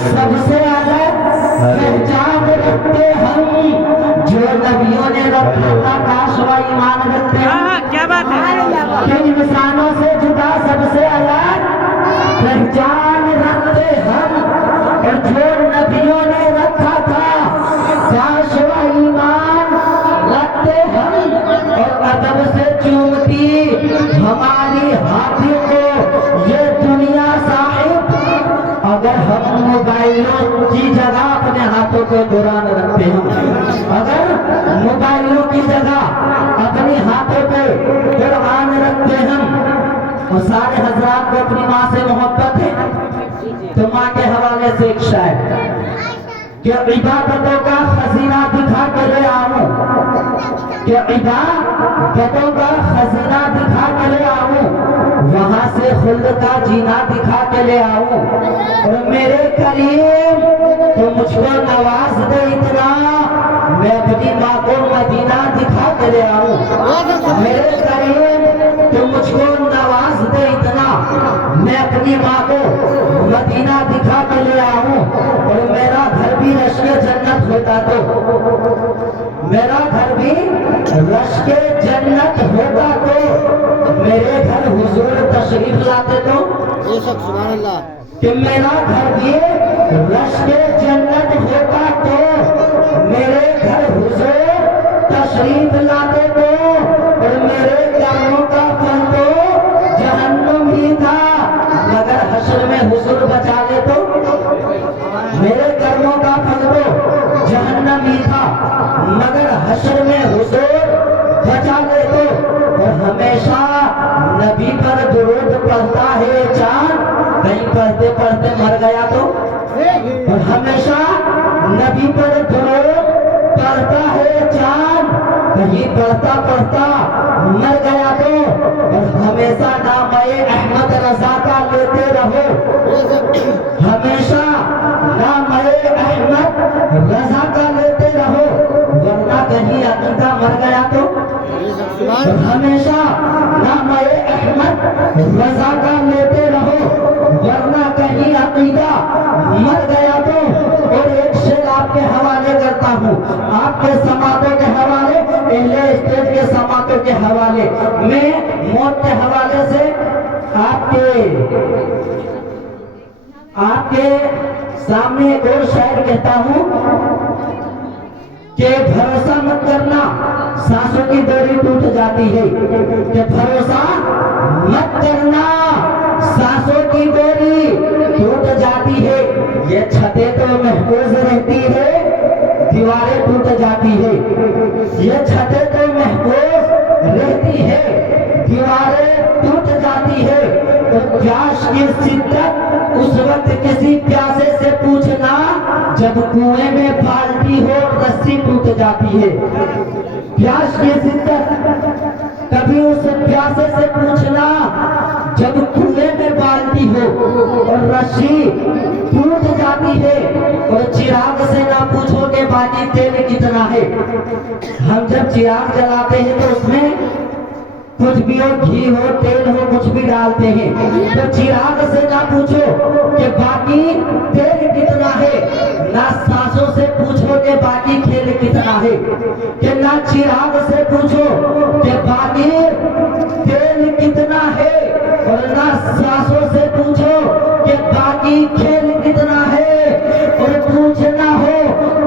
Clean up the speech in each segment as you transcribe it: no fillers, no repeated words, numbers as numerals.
سب سے الگ پہچان رکھتے ہم جو نبیوں نے رکھا تھا، کاش و ایمان رکھتے ہیں. کیا بات ہے؟ کہ انسانوں سے جدا سب سے الگ پہچان رکھتے ہم، اور جو نبیوں نے رکھا تھا کاش و ایمان رکھتے ہم. اور ادب سے چومتی ہماری ہاتھوں کو یہ دنیا صاحب، اگر ہم موبائلوں کی جگہ اپنے ہاتھوں کو قرآن رکھتے ہیں، اگر موبائلوں کی جگہ اپنی ہاتھوں پہ قرآن رکھتے ہیں. اور سارے حضرات کو اپنی ماں سے محبت ہے تو ماں کے حوالے سے ایک شاعر کہ عبادتوں کا خزینہ دکھا کے لے آؤں، کہ عبادتوں کا خزینہ دکھا کے لے آؤں، وہاں سے خلد کا جینا دکھا کے لے آؤں. اور میرے کریم تو مجھ کو نواز دے اتنا، میں اپنی ماں کو مدینہ دکھا کے لے آؤں. میرے کریم تو مجھ کو نواز دے اتنا، میں اپنی ماں کو مدینہ دکھا کے لے آؤں. اور میرا گھر بھی رشک جنت ہوتا تو، میرا گھر بھی رشک جنت ہوتا تو، میرے گھر حضور تشریف لاتے تو. سبحان اللہ. کہ میرا گھر بھی رشک جنت ہوتا تو، میرے گھر حضور تشریف لاتے تو. اور میرے کرموں کا پھل تو جہنم ہی تھا، مگر حشر میں حضور بچا لے تو. میرے کرموں کا پھل تو جہنم ہی تھا، مگر حشر میں حضور بچا لے تو. اور ہمیشہ نبی پر درود پڑھتا ہے چاند، کہیں پڑھتے پڑھتے مر گیا تو. اور ہمیشہ نبی پر درود پڑھتا ہے چاند، کہیں پڑھتا پڑھتا مر گیا تو. اور ہمیشہ نام احمد رضا کا لیتے رہو، ہمیشہ نام احمد رضا کا لیتے رہو، ورنہ کہیں عقیدہ مر گیا تو. اور ہمیشہ نام احمد رضا کا لیتے رہو، ورنہ کہیں عقیدہ مر گیا تو. اور ایک شعر آپ کے حوالے کرتا ہوں، آپ کے سماعتوں کے حوالے، اہل اسٹیج کے سماعتوں کے حوالے. میں موت کے حوالے سے آپ کے سامنے ایک اور شعر کہتا ہوں کہ بھروسہ مت کرنا سانسوں کی ڈوری ٹوٹ جاتی ہے. کہ بھروسہ مت کرنا سانسوں کی ڈوری ٹوٹ جاتی ہے. یہ چھتیں تو محفوظ رہتی ہے، دیواریں ٹوٹ جاتی ہے. یہ چھتیں تو محفوظ رہتی ہے، دیواریں ٹوٹ جاتی ہے. تو پیاس کی شدت اس وقت کسی پیاسے سے پوچھنا جب کنویں میں بالٹی ہو رسی ٹوٹ جاتی ہے. پیاس کی شدت کبھی اس پیاسے سے پوچھنا جب کنویں میں بالٹی ہو اور رسی ٹوٹ جاتی ہے. اور چراغ سے نہ پوچھو کہ باقی تیل کتنا ہے. ہم جب چراغ جلاتے ہیں تو اس میں کچھ بھی ہو، گھی ہو، تیل ہو، کچھ بھی ڈالتے ہیں. تو چراغ سے نہ پوچھو کہ باقی تیل کتنا ہے، نہ سانسوں سے پوچھو کہ باقی کھیل کتنا ہے. کہ نہ چراغ سے پوچھو کہ باقی تیل کتنا ہے، اور نہ سانسوں سے پوچھو کہ باقی کھیل کتنا ہے. اور پوچھنا ہو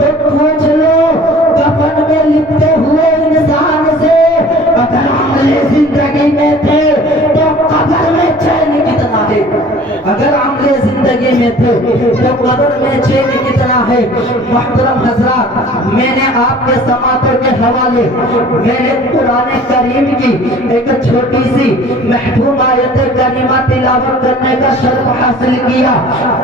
تو پوچھ لو کفن میں لپٹے ہوئے انسان سے، اگر عملے زندگی میں تھے تو قبر میں چین کتنا ہے. اگر عملے زندگی میں تھے تو قبر میں چین کتنا ہے. محترم حضرات، میں نے آپ کے سماعتوں کے حوالے میں نے قرآن کریم کی ایک چھوٹی سی محفوظ آیت کریمہ تلاوت کرنے کا شرف حاصل کیا.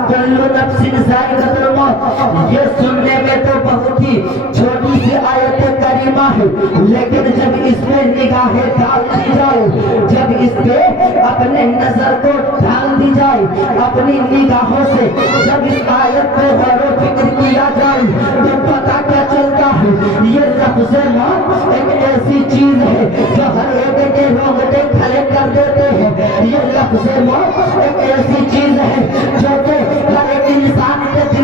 کل نفس ذائقۃ الموت، یہ سننے میں تو بہت ہی چھوٹی سی آیت کریمہ ہے، لیکن جب اس میں نگاہیں ڈال دی جائے، جب اس پہ اپنے نظر کو ڈال دی جائے، اپنی نگاہوں سے جب اس آیت پہ غور و فکر کیا جائے تو پتہ کیا چلتا ہے. یہ لفظ موت ایک ایسی چیز ہے جو ہر ایک کے رونگٹے کھڑے کر دیتے ہیں. یہ لفظ موت ایک ایسی چیز ہے جو کہ ہر ایک انسان کے دل